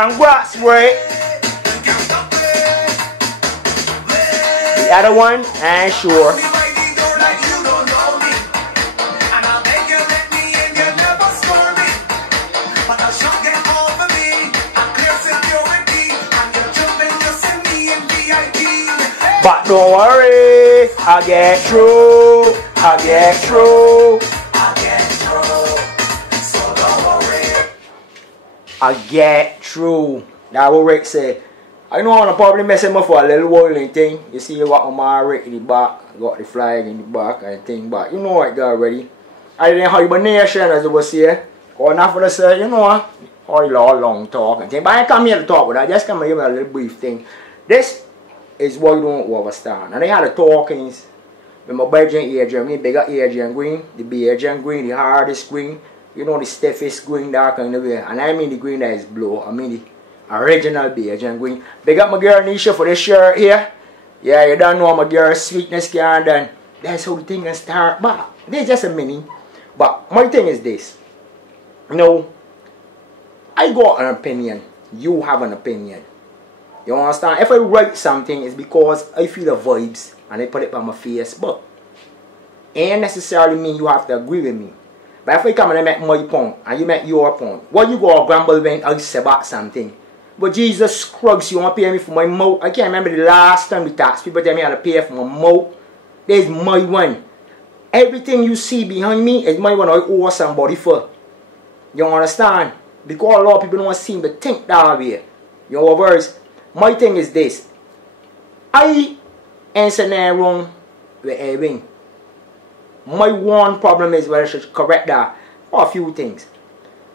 Congrats, boy. The other one, I ain't sure. But don't worry, I'll get through. I'll get through. I'll get through. So don't worry. I'll get through. That's what Rick said. I know I'm probably messing up for a little whirling thing. You see, you got my Rick in the back, got the flag in the back and thing, but you know what, got already. I didn't hibernation as it was here. Or not for the say, you know, or long talk and thing. But I come here to talk with that. Just come here with a little brief thing. This is what you don't understand. And they had the talkings with my budget Adrian, me bigger Adrian green, the big Adrian green, the hardest green, you know, the stiffest green dark in the way. And I mean the green that is blue. I mean the original Adrian green. Big up my girl Nisha for this shirt here. Yeah, you don't know my girl sweetness can done. That's how the thing can start. But there's just a mini. But my thing is this. You know, I got an opinion. You have an opinion. You understand? If I write something, it's because I feel the vibes and I put it on my face. But it ain't necessarily mean you have to agree with me. But if I come and I make my point and you make your point, what you go grumble when I say about something? But Jesus Christ, you want to pay me for my mouth? I can't remember the last time we talked. People tell me how to pay for my mouth. There's my one. Everything you see behind me is my one I owe somebody for. You understand? Because a lot of people don't seem to think that way. You know what words? My thing is this. I ain't saying wrong with Edwin. My one problem is whether I should correct that. Or a few things.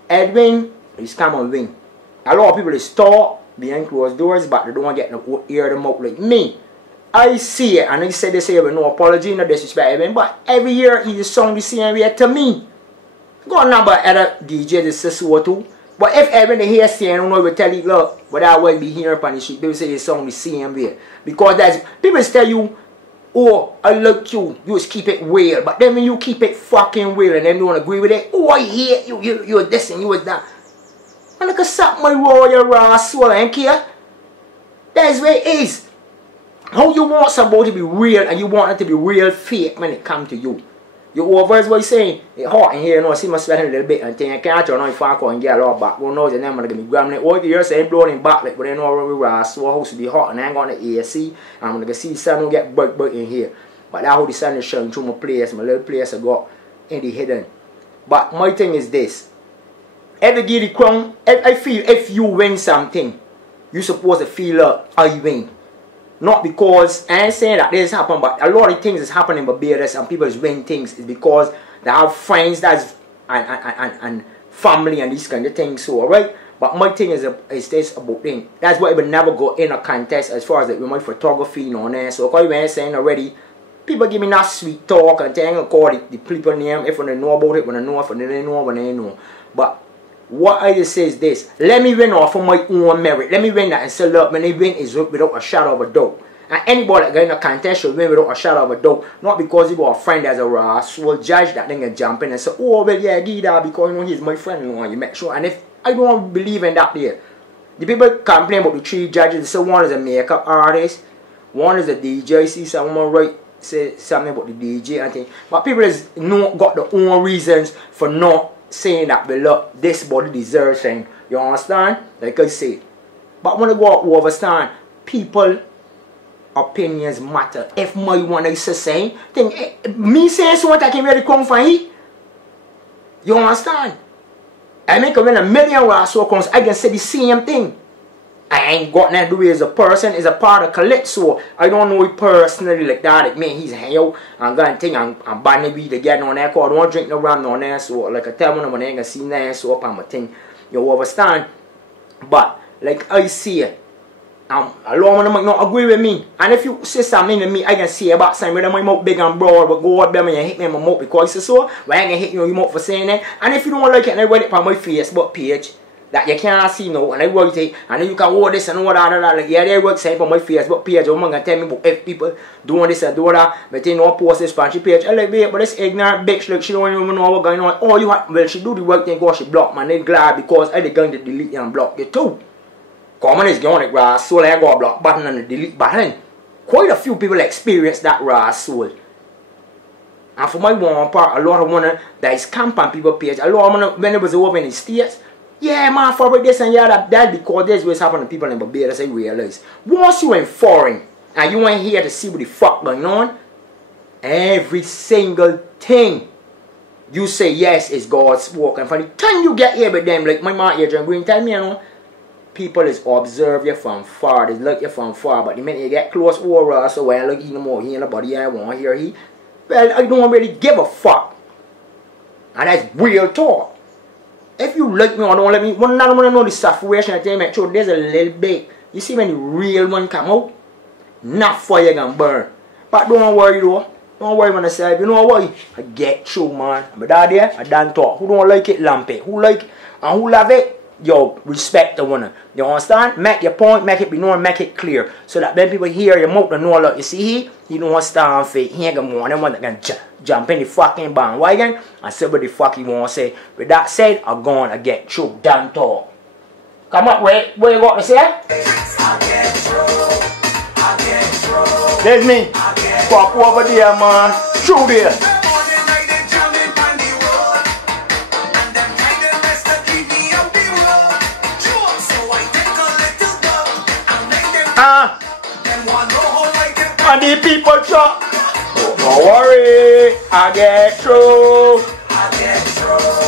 Edwin is common wing. A lot of people is talk behind closed doors, but they don't want to get no ear them out like me. I see it, and I say this here with no apology, no disrespect Edwin, but every year he sound the same way to me. Go on number other DJ this is so too. But if Edwin the here saying, I don't know, will tell you, look, but I will be here upon the street, people say they sound the same way. Because that's, people tell you, oh, I like you, you just keep it real. But then when you keep it fucking real and then you don't agree with it, oh, I hate you, you're this and you're that. And I can suck my royal raw soul and care. That's where it is. How you want somebody to be real and you want it to be real fake when it comes to you. You oververse what you're saying. It's hot in here, you know, I see my sweating a little bit and thing. I can't turn on if I and get a lot back. Well, no, and then I'm going to give me grabbing it. All the years saying blowing back, like, but they know where we are. So house to be hot and I ain't got the AC. And I'm going to see the sun don't get burnt in here. But that's how the sun is shining through my place, my little place I got in the hidden. But my thing is this. Every give the crown, I feel if you win something, you're supposed to feel I win. Not because, I ain't saying that this happen, but a lot of things is happening in Barbados and people is winning things is because they have friends that's and family and these kind of things. So alright, but my thing is this about thing. That's why I would never go in a contest as far as with my photography, you know, and so because I'm saying already, people give me that sweet talk and thing and call the people name if they know about it, when I know, if they don't know, when they know. But what I just say is this. Let me win off of my own merit. Let me win that and say, look, when they win is without a shadow of a doubt. And anybody that get in a contest should win without a shadow of a doubt. Not because you got a friend as a rass will judge that thing and jump in and say, oh, well, yeah, do that because, you know, he's my friend. You know, you make sure. And if I don't believe in that there, the people complain about the three judges. They say one is a makeup artist, one is a DJ. See someone right say something about the DJ and thing. But people is got their own reasons for not saying that, but look, this body deserves thing. You understand? Like I say. But when I go out overstand, people opinions matter. If my one is the same thing, me saying something I can really come from here. You understand? I make a win $1 million or so comes, I can say the same thing. I ain't got nothing to do with as a person, is a part of Calypso. I don't know it personally like that. It mean he's hell and got thing and banning weed again on that call. I don't drink no rum on there, so like I tell them when I ain't gonna see that so up on my thing. You understand? But like I see it, a lot of them might not agree with me. And if you say something to me, I can say about something whether my mouth big and broad, but go out there and you hit me in my mouth because you say so, but I ain't gonna hit you in your mouth for saying that. And if you don't like it, I write it on my Facebook page that you can't see now, and I write it, and then you can hold this and all that, like, yeah, they work same on my Facebook page. I'm gonna tell me about if people doing this and doing that, but they don't post this on page. I like, but this ignorant bitch, like, she don't even know what's going on. Oh, you have, well, she do the work thing because she blocked, man. They glad because I they going to delete you and block you too. Common is going raw soul, I go a block button and the delete button. Quite a few people experience that raw soul. And for my one part, a lot of one that is camp on people page, a lot of one when it was over in the States, yeah man, for this and yeah that because there's what's happening to people in Barbados I realize. Once you in foreign and you ain't here to see what the fuck going on, every single thing you say yes is God's work. And from the time you get here with them, like my man Adrian Green tell me, you know, people is observe you from far, they look you from far, but the minute you get close over, so when I look even more here in the body, I want to hear he. Well, I don't really give a fuck. And that's real talk. If you like me or don't like me, one another want to know the situation I tell you, make sure there's a little bit. You see when the real one come out, not fire gonna burn. But don't worry though. Don't worry when I say, you know what? I get through, man. But that there, I done talk. Who don't like it, lamp it. Who like it and who love it, yo, respect the one. You understand? Make your point, make it be known, make it clear. So that when people hear your mouth, they know, look, you see, he don't stand for it. He ain't gonna want them one that can jump in the fucking bandwagon and say what the fuck he want to say. With that said, I'm gonna get through. Done talk. Come up, wait, what you got to say? I get through. I get through. There's me. Pop over there, man. Through there. And the people talk. Don't worry, I get through. I get through.